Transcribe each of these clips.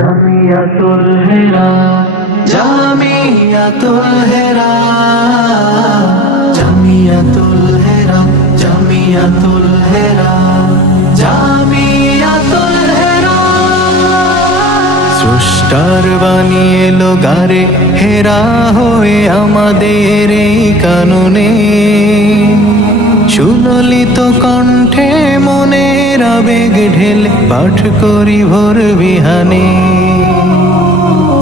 জামিয়াতুল হেরা, জামিয়াতুল হেরা, জামিয়াতুল হেরা, জামিয়াতুল হেরা, জামিয়াতুল হেরা। স্রষ্টার বাণী এলো গারে হেরা হয়ে আমাদের এই কাননে, সুললিত কণ্ঠে মনের আবেগ ঢেলে পাঠ করি ভোর বিহানে।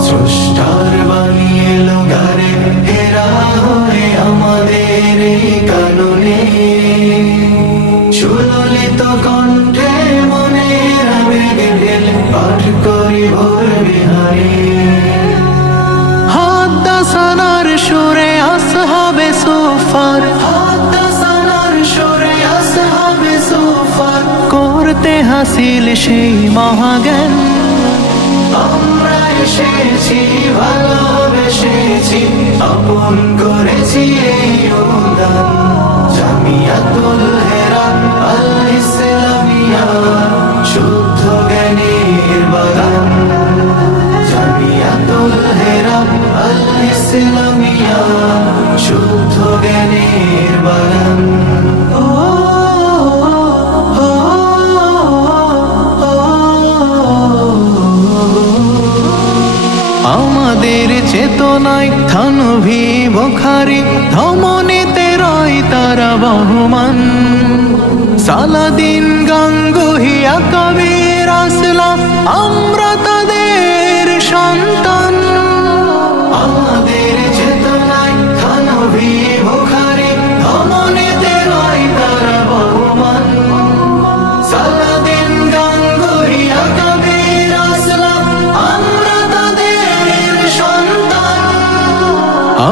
স্রষ্টার বাণী এলো গারে হেরা হয়ে আমাদের এই কাননে, সুললিত কণ্ঠে মনের আবেগ ঢেলে পাঠ করি ভোর বিহানে। হাদ্দাসানার সুরে আসহাবে সুফার, হাদ্দাসানার সুরে আসহাবে সুফার, করতে হাসিল সেই মহাজ্ঞান। আমরা এসেছি ভালোবেসেছি, আপন করেছি এই উদান। জামিয়াতুল হেরা আল ইসলামিয়া, শুদ্ধ জ্ঞানের বাগান। জামিয়াতুল হেরা আল ইসলামিয়া, শুদ্ধ জ্ঞানের বাগান। আমাদের চেতনায় থানভি বুখারী, ধমনীতে রয় তারা বহমান। সালাদিন গাঙ্গুহি আকাবির আসলাফ, আমরা তাদের সন্তান। আমাদের চেতনায় থানভি বুখারী, ধমনীতে রয় তারা বহমান। সালাদিন গাঙ্গুহি আকাবির আসলাফ, আমরা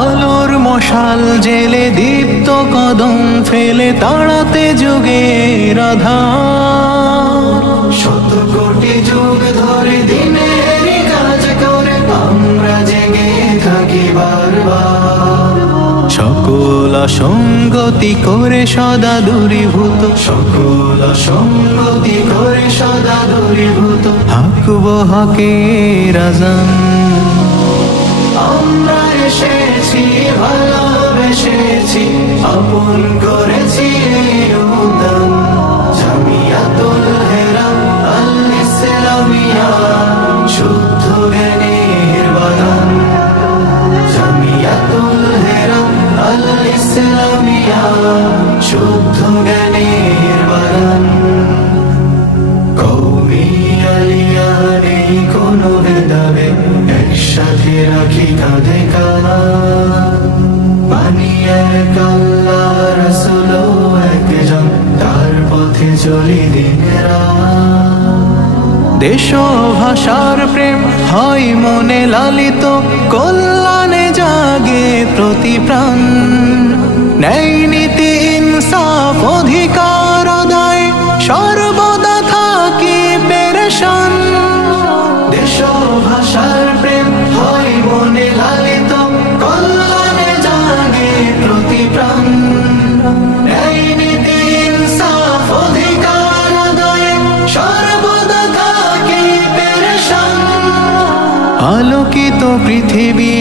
আলোর মশাল জেলে দীপ্ত কদম ফেলে তাড়াতে যুগের আধার। শত কোটি যুগ ধরে দিনের কাজ করে আমরা জেগে থাকি বারবার। সকল অসঙ্গতি করে সদা দূরীভূত, সকল অসঙ্গতি করে সদা দূরীভূত, হাকব হকের আযান। আমরা এসেছি ভালোবেসেছি, আপন করেছি এই উদান। জামিয়াতুল হেরা আল ইসলামিয়া, শুদ্ধ জ্ঞানের বাগান। জামিয়াতুল হেরা আল ইসলামিয়া, শুদ্ধ জ্ঞানের বাগান। কওমি আলিয়া নেই কোনো ভেদাভেদ, একসাথে রাখি কাঁধে কাঁধ। মানি এক আল্লাহ রাসূল একজন, তার পথে চলি দিন রাত। দেশ ভাষার প্রেম হয় মনে লালিত, কল্যাণে জাগে প্রতি প্রাণ। ন্যায় নীতি ইনসাফ অধিকার আদায়, সর্বদা থাকি পেরেশান। দেশ ভাষার প্রেম হয় মনে লালিত, কল্যাণে জাগে প্রতি প্রাণ। ন্যায় নীতি ইনসাফ অধিকার আদায়, সর্বদা থাকি পেরেশান। আলোকিত পৃথিবী